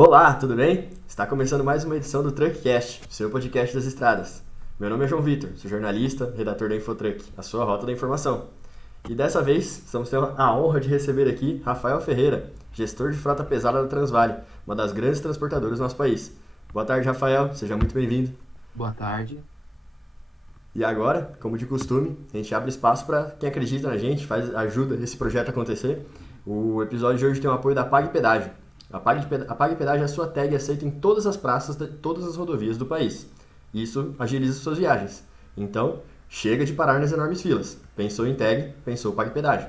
Olá, tudo bem? Está começando mais uma edição do Truckcast, seu podcast das estradas. Meu nome é João Vitor, sou jornalista, redator da Infotruck, a sua rota da informação. E dessa vez, estamos tendo a honra de receber aqui Rafael Ferreira, gestor de frota pesada da Transvale, uma das grandes transportadoras do nosso país. Boa tarde, Rafael, seja muito bem-vindo. Boa tarde. E agora, como de costume, a gente abre espaço para quem acredita na gente, ajuda esse projeto a acontecer. O episódio de hoje tem o apoio da PagPedágio. A PagPedágio é a sua tag aceita em todas as praças de todas as rodovias do país. Isso agiliza suas viagens. Então, chega de parar nas enormes filas. Pensou em tag, pensou PagPedágio.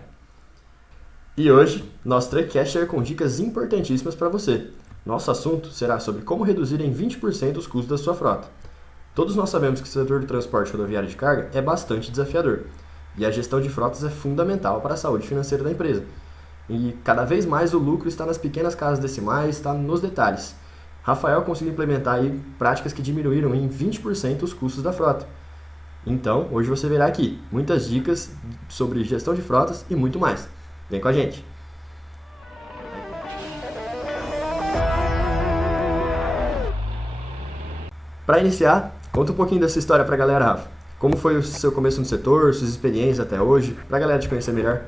E hoje, nosso Truckcast é com dicas importantíssimas para você. Nosso assunto será sobre como reduzir em 20% os custos da sua frota. Todos nós sabemos que o setor do transporte rodoviário de carga é bastante desafiador. E a gestão de frotas é fundamental para a saúde financeira da empresa. E cada vez mais o lucro está nas pequenas casas decimais, está nos detalhes. Rafael conseguiu implementar aí práticas que diminuíram em 20% os custos da frota. Então, hoje você verá aqui muitas dicas sobre gestão de frotas e muito mais. Vem com a gente! Para iniciar, conta um pouquinho dessa história para a galera, Rafa. Como foi o seu começo no setor, suas experiências até hoje, para a galera te conhecer melhor?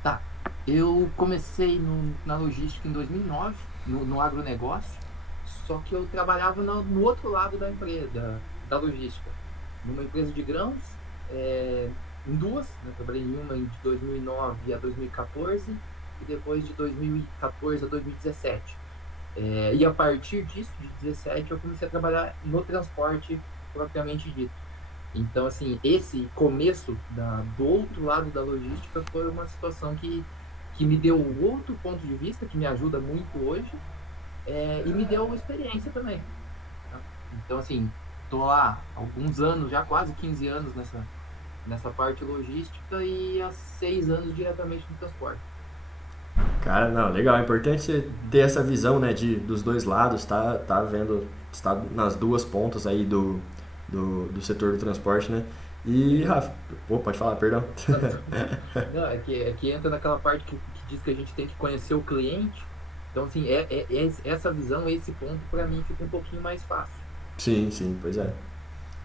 Tá, eu comecei na logística em 2009, no agronegócio, só que eu trabalhava no outro lado da empresa, da logística, numa empresa de grãos, em duas, né? Trabalhei em uma de 2009 a 2014 e depois de 2014 a 2017. E a partir disso, de 2017, eu comecei a trabalhar no transporte propriamente dito. Então, assim, esse começo do outro lado da logística foi uma situação que me deu outro ponto de vista, que me ajuda muito hoje, e me deu experiência também. Tá? Então, assim, estou lá há alguns anos, já quase 15 anos nessa parte logística e há 6 anos diretamente no transporte. Cara, não, legal. É importante você ter essa visão, né, dos dois lados, tá vendo, está nas duas pontas aí do setor do transporte, né? E, Rafa, pode falar, perdão. Não, é que entra naquela parte que diz que a gente tem que conhecer o cliente. Então, assim, essa visão, esse ponto, para mim, fica um pouquinho mais fácil. Sim, sim, pois é.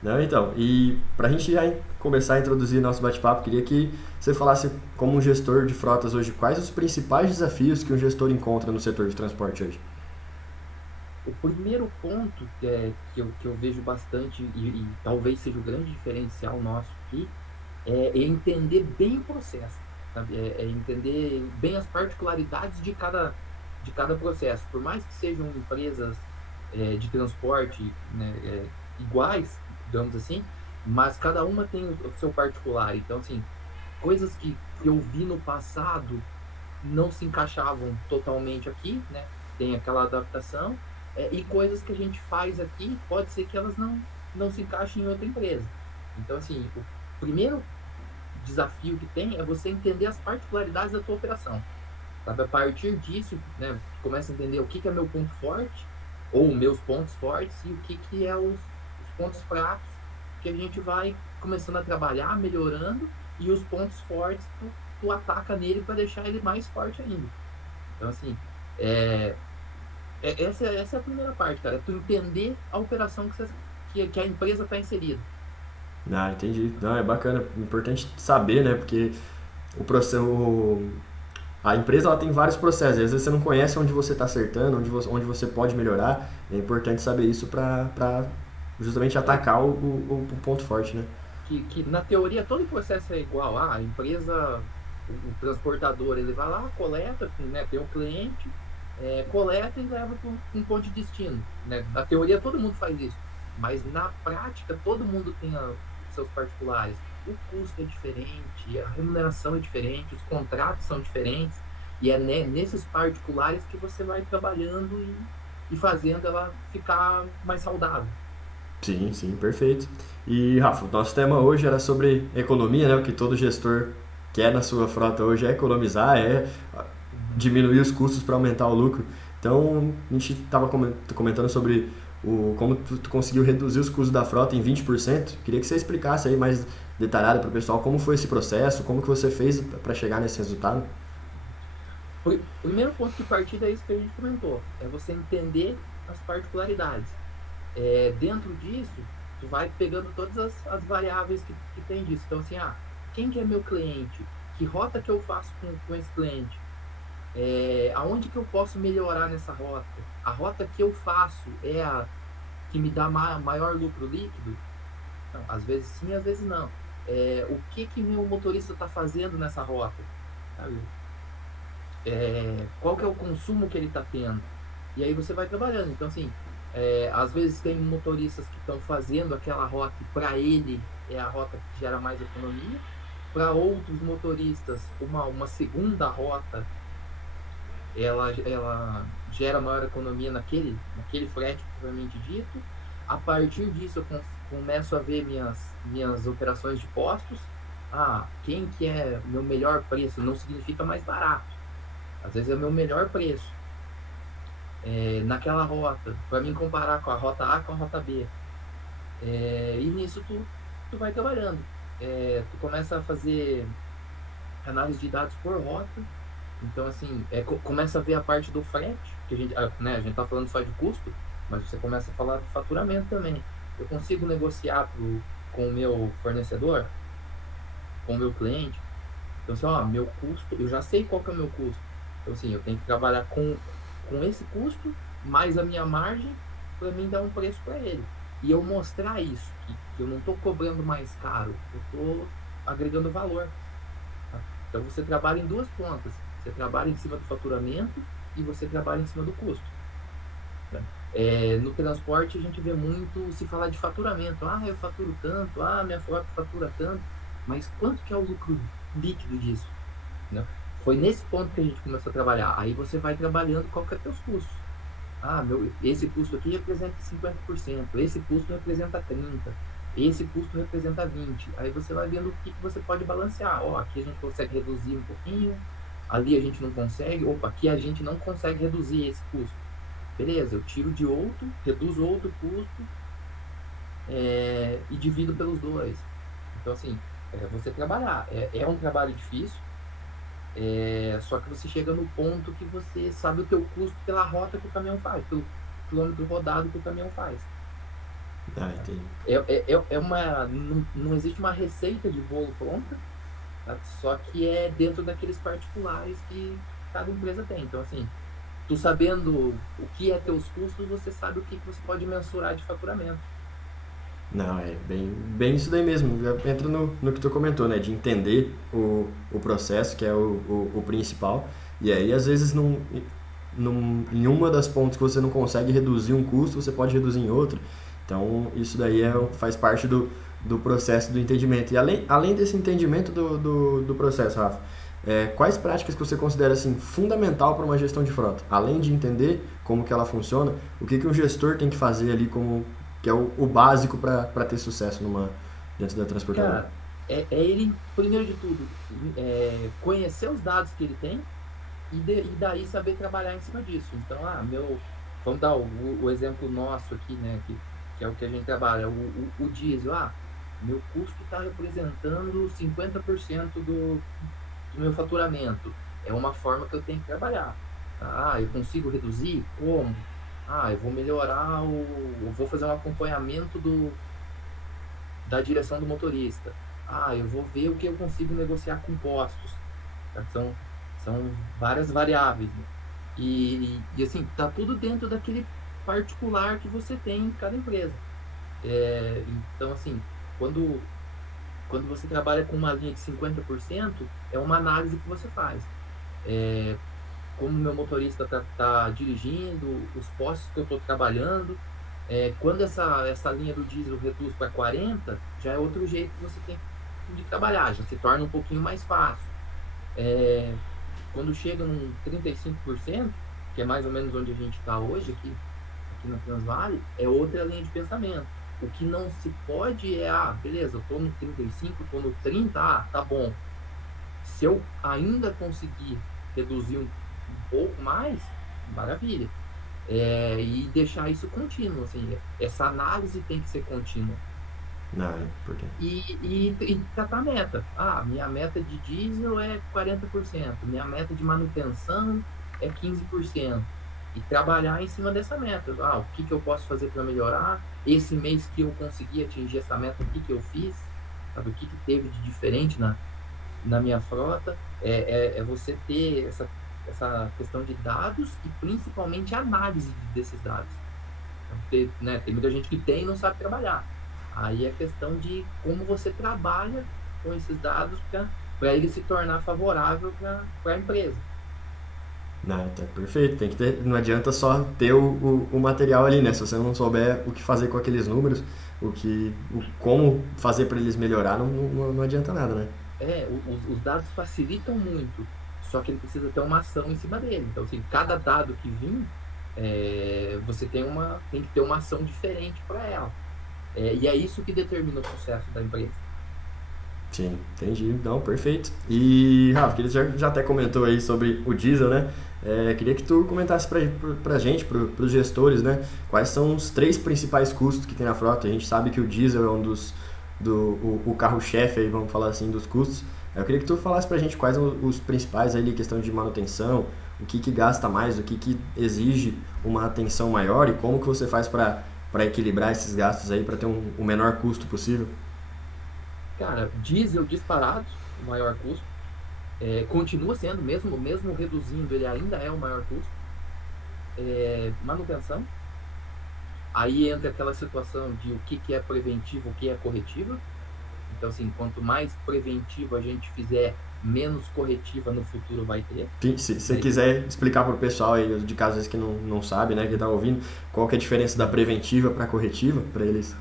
Não, então, e para a gente já começar a introduzir nosso bate-papo, queria que você falasse, como um gestor de frotas hoje, quais os principais desafios que um gestor encontra no setor de transporte hoje? O primeiro ponto que eu vejo bastante, e talvez seja o grande diferencial nosso aqui, é entender bem o processo, sabe? É entender bem as particularidades de cada processo. Por mais que sejam empresas de transporte, né, iguais, digamos assim, mas cada uma tem o seu particular. Então, assim, coisas que eu vi no passado não se encaixavam totalmente aqui, né? Tem aquela adaptação, e coisas que a gente faz aqui, pode ser que elas não se encaixem em outra empresa. Então, assim, o primeiro desafio que tem é você entender as particularidades da tua operação. Sabe? A partir disso, né, começa a entender o que é meu ponto forte, ou meus pontos fortes, e o que é os pontos fracos, que a gente vai começando a trabalhar, melhorando, e os pontos fortes tu ataca nele para deixar ele mais forte ainda. Então, assim, é, essa é a primeira parte, cara. É tu entender a operação que a empresa está inserida. Ah, entendi. Não, é bacana, importante saber, né, porque o processo, a empresa ela tem vários processos, às vezes você não conhece onde você está acertando, onde você pode melhorar, é importante saber isso para justamente É, atacar o ponto forte, né? que na teoria todo o processo é igual. Ah, a empresa, o transportador, ele vai lá, coleta, né, tem o cliente, coleta e leva para um ponto de destino. Né? Na teoria todo mundo faz isso, mas na prática todo mundo tem seus particulares. O custo é diferente, a remuneração é diferente, os contratos são diferentes, e é nesses particulares que você vai trabalhando e fazendo ela ficar mais saudável. Sim, sim, perfeito. E, Rafa, o nosso tema hoje era sobre economia, né? O que todo gestor quer na sua frota hoje é economizar, é Uhum. diminuir os custos para aumentar o lucro. Então, a gente estava comentando sobre como tu conseguiu reduzir os custos da frota em 20%. Queria que você explicasse aí mais detalhado para o pessoal como foi esse processo, como que você fez para chegar nesse resultado. Primeiro ponto de partida é isso que a gente comentou, é você entender as particularidades. Dentro disso, tu vai pegando todas as variáveis que tem disso. Então, assim, quem que é meu cliente? Que rota que eu faço com esse cliente? Aonde que eu posso melhorar nessa rota? A rota que eu faço é a que me dá maior lucro líquido? Não, às vezes sim, às vezes não. O que que meu motorista está fazendo nessa rota? Sabe? Qual que é o consumo que ele está tendo? E aí você vai trabalhando. Então, assim, às vezes tem motoristas que estão fazendo aquela rota e para ele é a rota que gera mais economia. Para outros motoristas, uma segunda rota ela gera maior economia naquele frete propriamente dito. A partir disso, eu começo a ver minhas operações de postos. Quem que é meu melhor preço? Não significa mais barato. Às vezes é o meu melhor preço naquela rota, para mim comparar com a rota A com a rota B. E nisso tu vai trabalhando. Tu começa a fazer análise de dados por rota. Então, assim, começa a ver a parte do frete, que a gente tá falando só de custo, mas você começa a falar de faturamento também. Eu consigo negociar com o meu fornecedor, com o meu cliente. Então, assim, meu custo, eu já sei qual que é o meu custo. Então, assim, eu tenho que trabalhar com esse custo, mais a minha margem, para mim dar um preço para ele. E eu mostrar isso, que eu não estou cobrando mais caro, eu estou agregando valor. Tá? Então, você trabalha em duas pontas. Você trabalha em cima do faturamento e você trabalha em cima do custo. Né? No transporte, a gente vê muito se falar de faturamento. Eu faturo tanto, minha frota fatura tanto. Mas quanto que é o lucro líquido disso? Né? Foi nesse ponto que a gente começou a trabalhar. Aí você vai trabalhando qual que é teus custos. Esse custo aqui representa 50%, esse custo representa 30%, esse custo representa 20%. Aí você vai vendo o que você pode balancear. Aqui a gente consegue reduzir um pouquinho, ali a gente não consegue, aqui a gente não consegue reduzir esse custo. Beleza, eu tiro de outro, reduzo outro custo e divido pelos dois. Então, assim, você trabalhar. É um trabalho difícil, só que você chega no ponto que você sabe o teu custo pela rota que o caminhão faz, pelo quilômetro rodado que o caminhão faz. Entendi. Não existe uma receita de bolo pronta, tá? Só que é dentro daqueles particulares que cada empresa tem. Então, assim, tu sabendo o que é teus custos, você sabe o que você pode mensurar de faturamento. Não, é bem isso daí mesmo. Entra no que tu comentou, né? De entender o processo, que é o principal. E aí, às vezes, em uma das pontas que você não consegue reduzir um custo, você pode reduzir em outro. Então, isso daí faz parte do processo do entendimento. E além desse entendimento do processo, Rafa, quais práticas que você considera assim, fundamental para uma gestão de frota? Além de entender como que ela funciona, o que um gestor tem que fazer ali que é o básico para ter sucesso dentro da transportadora? Cara, ele, primeiro de tudo, conhecer os dados que ele tem e daí saber trabalhar em cima disso. Então, vamos dar o exemplo nosso aqui, né, que é o que a gente trabalha, o diesel. Meu custo está representando 50% do meu faturamento. É uma forma que eu tenho que trabalhar. Eu consigo reduzir? Como? Eu vou melhorar eu vou fazer um acompanhamento da direção do motorista. Eu vou ver o que eu consigo negociar com postos. Tá? São várias variáveis, né? E assim, tá tudo dentro daquele particular que você tem em cada empresa. Então, assim, quando você trabalha com uma linha de 50%, é uma análise que você faz. Como meu motorista tá dirigindo, os postos que eu estou trabalhando. Quando essa linha do diesel reduz para 40%, já é outro jeito que você tem de trabalhar, já se torna um pouquinho mais fácil. Quando chega num 35%, que é mais ou menos onde a gente está hoje, aqui na Transvale, é outra linha de pensamento. O que não se pode beleza, eu estou no 35%, estou no 30%, tá bom. Se eu ainda conseguir reduzir um pouco mais, maravilha. E deixar isso contínuo, assim, essa análise tem que ser contínua. Não, é porque. E tratar a meta. Ah, minha meta de diesel é 40%, minha meta de manutenção é 15%. E trabalhar em cima dessa meta. Ah, o que que eu posso fazer para melhorar? Esse mês que eu consegui atingir essa meta, o que que eu fiz? Sabe, o que que teve de diferente na minha frota? É você ter essa questão de dados e principalmente análise desses dados. Porque, né, tem muita gente que tem e não sabe trabalhar. Aí é questão de como você trabalha com esses dados para ele se tornar favorável para a empresa. Não, tá perfeito. Tem que ter, não adianta só ter o material ali, né? Se você não souber o que fazer com aqueles números, como fazer para eles melhorar, não adianta nada, né? Os dados facilitam muito, só que ele precisa ter uma ação em cima dele. Então, assim, cada dado que vir, você tem que ter uma ação diferente para ela. E é isso que determina o sucesso da empresa. Sim, entendi. Não, perfeito. E, Rafa, que ele já até comentou aí sobre o diesel, né? Queria que tu comentasse pra gente, pros gestores, né? Quais são os três principais custos que tem na frota? A gente sabe que o diesel é um o carro-chefe aí, vamos falar assim, dos custos. Eu queria que tu falasse pra gente quais são os principais aí, questão de manutenção, o que gasta mais, o que exige uma atenção maior e como que você faz para equilibrar esses gastos aí para ter o menor custo possível. Cara, diesel disparado, o maior custo. Continua sendo, mesmo reduzindo, ele ainda é o maior custo. Manutenção. Aí entra aquela situação de o que é preventivo, o que é corretivo. Então, assim, quanto mais preventivo a gente fizer, menos corretiva no futuro vai ter. Se você Né? quiser explicar para o pessoal aí, de caso às vezes que não sabe, né, que está ouvindo, qual que é a diferença da preventiva para a corretiva, para eles.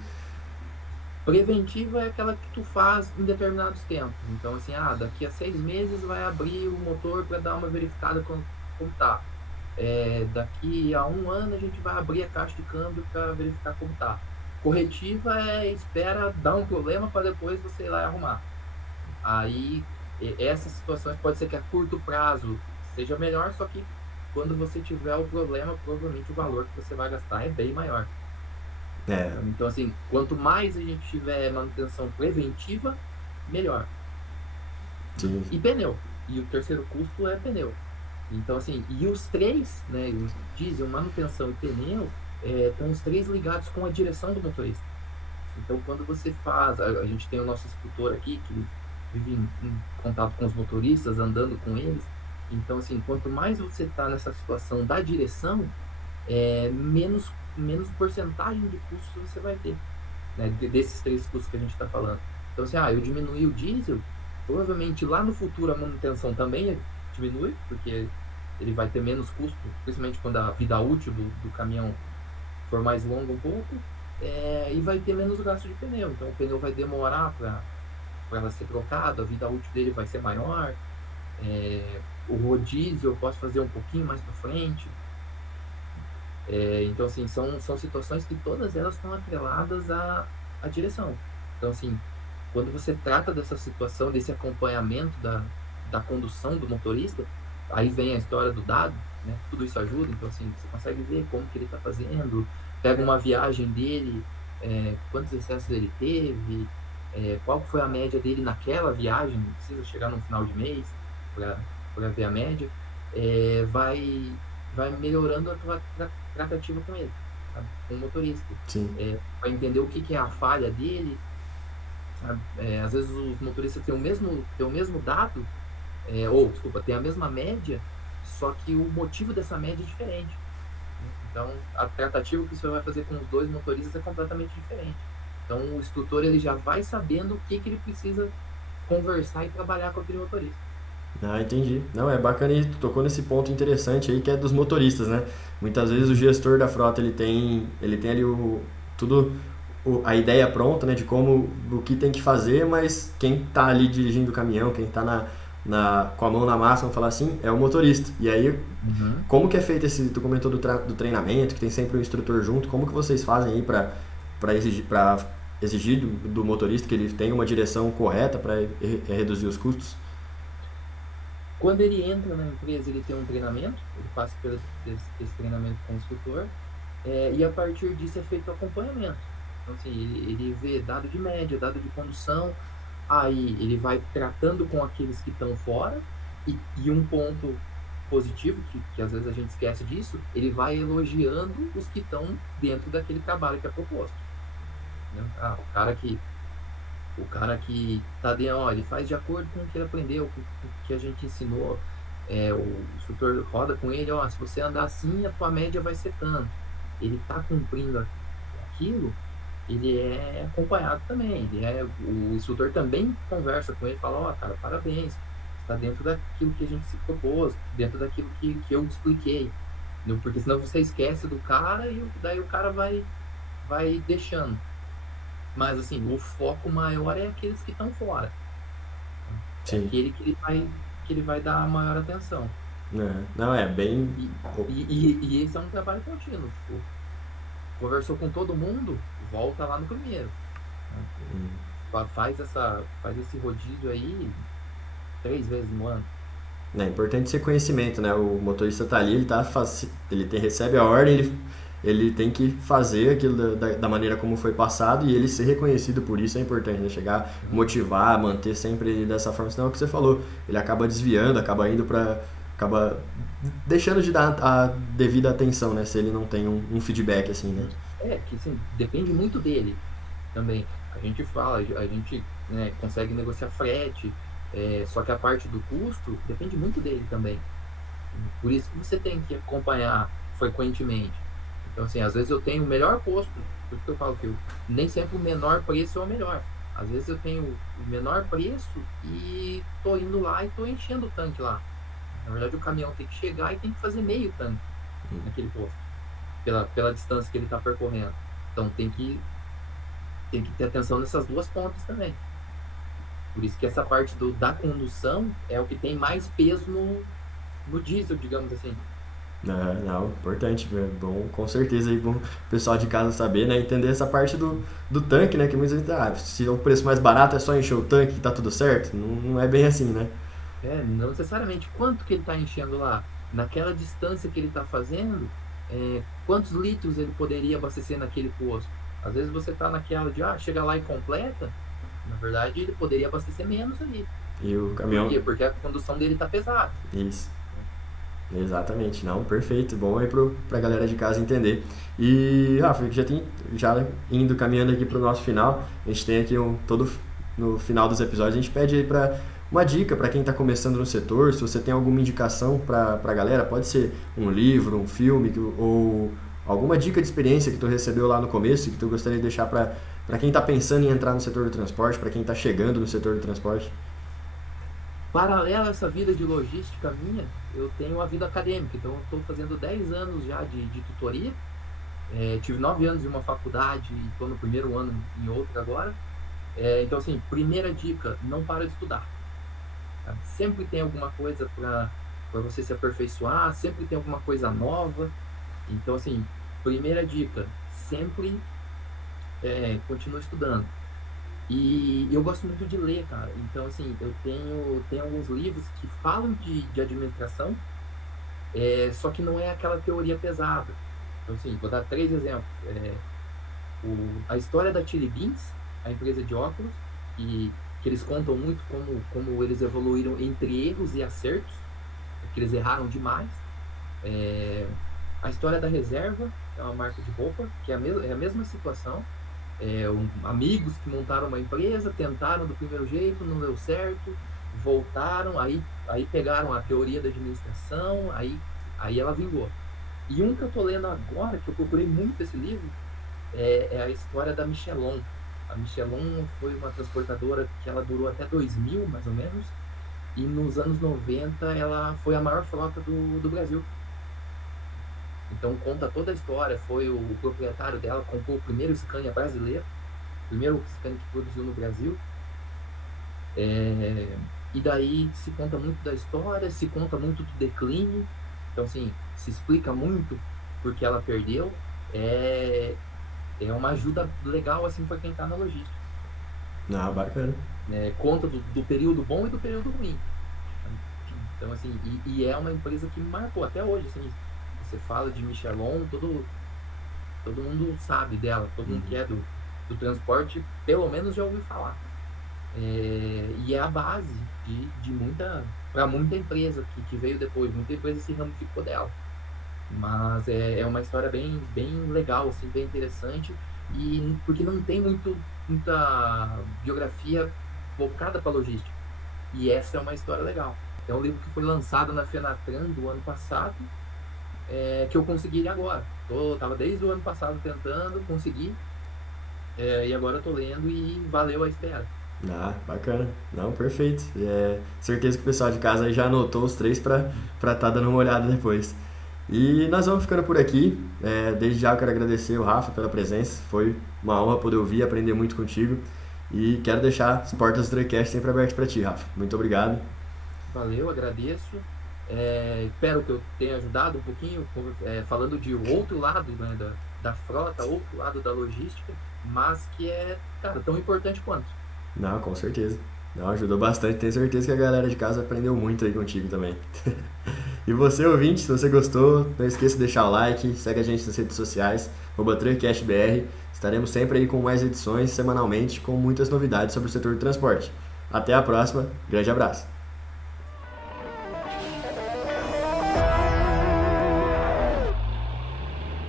Preventiva é aquela que tu faz em determinados tempos. Então, assim, daqui a 6 meses vai abrir o motor para dar uma verificada como tá. Daqui a um ano a gente vai abrir a caixa de câmbio para verificar como tá. Corretiva espera dar um problema para depois você ir lá e arrumar. Aí, essas situações pode ser que a curto prazo seja melhor, só que quando você tiver o problema, provavelmente o valor que você vai gastar é bem maior. É, Então, assim, quanto mais a gente tiver manutenção preventiva, melhor. Né? sim, E pneu. E o terceiro custo é pneu. Então, assim, e os três, né, diesel, manutenção e pneu, estão os três ligados com a direção do motorista. Então, quando você faz, a gente tem o nosso instrutor aqui, que vive em contato com os motoristas, andando com eles. Então, assim, quanto mais você está nessa situação da direção, menos porcentagem de custos você vai ter, né, desses três custos que a gente está falando. Então, assim, eu diminuí o diesel, provavelmente lá no futuro a manutenção também diminui, porque ele vai ter menos custo, principalmente quando a vida útil do caminhão for mais longa um pouco, e vai ter menos gasto de pneu. Então, o pneu vai demorar para ser trocado, a vida útil dele vai ser maior. O rodízio eu posso fazer um pouquinho mais para frente. Então, assim, são situações que todas elas estão atreladas à direção. Então, assim, quando você trata dessa situação, desse acompanhamento da condução do motorista, aí vem a história do dado, né? Tudo isso ajuda. Então, assim, você consegue ver como que ele está fazendo, pega uma viagem dele, quantos excessos ele teve, qual foi a média dele naquela viagem, não precisa chegar no final de mês para ver a média, vai melhorando a tua tratativa com ele, sabe? Com o motorista. sim. Para entender o que é a falha dele, sabe? Às vezes os motoristas têm o mesmo dado, ou, desculpa, têm a mesma média, só que o motivo dessa média é diferente. Né? Então, a tratativa que você vai fazer com os dois motoristas é completamente diferente. Então, o instrutor ele já vai sabendo o que ele precisa conversar e trabalhar com aquele motorista. Ah, entendi. Não, é bacana e tu tocou nesse ponto interessante aí que é dos motoristas, né? Muitas vezes o Uhum. gestor da frota ele tem ali tudo a ideia pronta, né, de como o que tem que fazer, mas quem tá ali dirigindo o caminhão, quem tá com a mão na massa, vamos falar assim, é o motorista. E aí, Uhum. como que é feito tu comentou do treinamento, que tem sempre um instrutor junto, como que vocês fazem aí para exigir do motorista que ele tenha uma direção correta para reduzir os custos? Quando ele entra na empresa, ele tem um treinamento, ele passa por esse treinamento com o instrutor, e a partir disso é feito o acompanhamento. Então, assim, ele vê dado de média, dado de condução, aí ele vai tratando com aqueles que estão fora, e um ponto positivo, que às vezes a gente esquece disso, ele vai elogiando os que estão dentro daquele trabalho que é proposto. Né? Ah, o cara que tá dentro, ó, ele faz de acordo com o que ele aprendeu, com o que a gente ensinou. O instrutor roda com ele, ó, se você andar assim, a tua média vai ser tanto. Ele tá cumprindo aquilo, ele é acompanhado também. O instrutor também conversa com ele, fala, ó, cara, parabéns, está dentro daquilo que a gente se propôs, dentro daquilo que eu expliquei. Porque senão você esquece do cara e daí o cara vai deixando. Mas assim, o foco maior é aqueles que estão fora. É Sim. aquele que ele vai dar a maior atenção. Não, é bem. E esse é um trabalho contínuo. Tipo, conversou com todo mundo, volta lá no primeiro. Né? Faz esse rodízio aí 3 vezes no ano. É importante ser conhecimento, né? O motorista tá ali, recebe a ordem, ele tem que fazer aquilo da maneira como foi passado e ele ser reconhecido por isso é importante, né? Chegar, motivar, manter sempre dessa forma, senão é o que você falou, ele acaba desviando, acaba deixando de dar a devida atenção, né? Se ele não tem um feedback assim, né? Que assim, depende muito dele também. A gente fala, a gente, né, consegue negociar frete, só que a parte do custo depende muito dele também. Por isso que você tem que acompanhar frequentemente. Então, assim, às vezes eu tenho o melhor posto, por isso que eu falo que nem sempre o menor preço é o melhor. Às vezes eu tenho o menor preço e tô indo lá e tô enchendo o tanque lá. Na verdade, o caminhão tem que chegar e tem que fazer meio tanque naquele posto, pela distância que ele está percorrendo. Então, tem que ter atenção nessas duas pontas também. Por isso que essa parte da condução é o que tem mais peso no diesel, digamos assim. Não, importante, é bom, com certeza aí, bom o pessoal de casa saber, né, entender essa parte do tanque, né, que muitas vezes, se o preço mais barato é só encher o tanque e tá tudo certo, não é bem assim, né? Não necessariamente quanto que ele está enchendo lá, naquela distância que ele está fazendo, quantos litros ele poderia abastecer naquele posto. Às vezes você está naquela de, chega lá e completa, na verdade ele poderia abastecer menos ali. E o Por caminhão, quê? Porque a condução dele está pesada. isso, exatamente, não, perfeito, bom aí pra galera de casa entender. E, Rafa, já indo, caminhando aqui pro nosso final, a gente tem aqui no final dos episódios, a gente pede aí uma dica para quem está começando no setor, se você tem alguma indicação para a galera, pode ser um livro, um filme ou alguma dica de experiência que tu recebeu lá no começo e que tu gostaria de deixar para quem está pensando em entrar no setor do transporte, para quem está chegando no setor do transporte. Paralelo a essa vida de logística minha, eu tenho a vida acadêmica. Então, eu estou fazendo 10 anos já de tutoria. Tive 9 anos em uma faculdade e estou no primeiro ano em outra agora. Então, assim, primeira dica, não para de estudar. Tá? Sempre tem alguma coisa para você se aperfeiçoar, sempre tem alguma coisa nova. Então, assim, primeira dica, sempre continue estudando. E eu gosto muito de ler, cara. Então, assim, eu tenho alguns livros que falam de administração, só que não é aquela teoria pesada. Então, assim, vou dar 3 exemplos. A história da Chili Beans, a empresa de óculos, que eles contam muito como eles evoluíram entre erros e acertos, que eles erraram demais. A história da Reserva, que é uma marca de roupa, que é a mesma situação. Amigos que montaram uma empresa, tentaram do primeiro jeito, não deu certo, voltaram, aí pegaram a teoria da administração, aí ela vingou. E um que eu tô lendo agora, que eu procurei muito esse livro, é a história da Michelin. A Michelin foi uma transportadora que ela durou até 2000, mais ou menos, e nos anos 90 ela foi a maior frota do Brasil. Então conta toda a história, foi o proprietário dela, comprou o primeiro Scania brasileiro, o primeiro Scania que produziu no Brasil. E daí se conta muito da história, se conta muito do declínio. Então, assim, se explica muito porque ela perdeu. É uma ajuda legal, assim, para quem está na logística. Não, bacana. Conta do período bom e do período ruim. Então, assim, e é uma empresa que marcou até hoje, assim, você fala de Michelin, todo mundo sabe dela, todo mundo que é do transporte, pelo menos já ouvi falar. E é a base de para muita empresa que veio depois, muita empresa se ramificou dela. Mas é uma história bem legal, assim, bem interessante, e porque não tem muita biografia focada para logística. E essa é uma história legal. É um livro que foi lançado na Fenatran do ano passado, que eu consegui agora. Tava desde o ano passado tentando, consegui, e agora eu tô lendo e valeu a espera. Ah, bacana. Não, perfeito. Certeza que o pessoal de casa aí já anotou os três para tá dando uma olhada depois. E nós vamos ficando por aqui. Desde já eu quero agradecer o Rafa pela presença. Foi uma honra poder ouvir e aprender muito contigo. E quero deixar as portas do Draycast sempre abertas para ti, Rafa. Muito obrigado. Valeu, agradeço. Espero que eu tenha ajudado um pouquinho, falando de outro lado, né, da frota, outro lado da logística, mas que é, cara, tão importante quanto. Não, com certeza. Não, ajudou bastante. Tenho certeza que a galera de casa aprendeu muito aí contigo também. E você, ouvinte, se você gostou, não esqueça de deixar o like, segue a gente nas redes sociais, @TruckcastBR. Estaremos sempre aí com mais edições semanalmente, com muitas novidades sobre o setor de transporte. Até a próxima, grande abraço!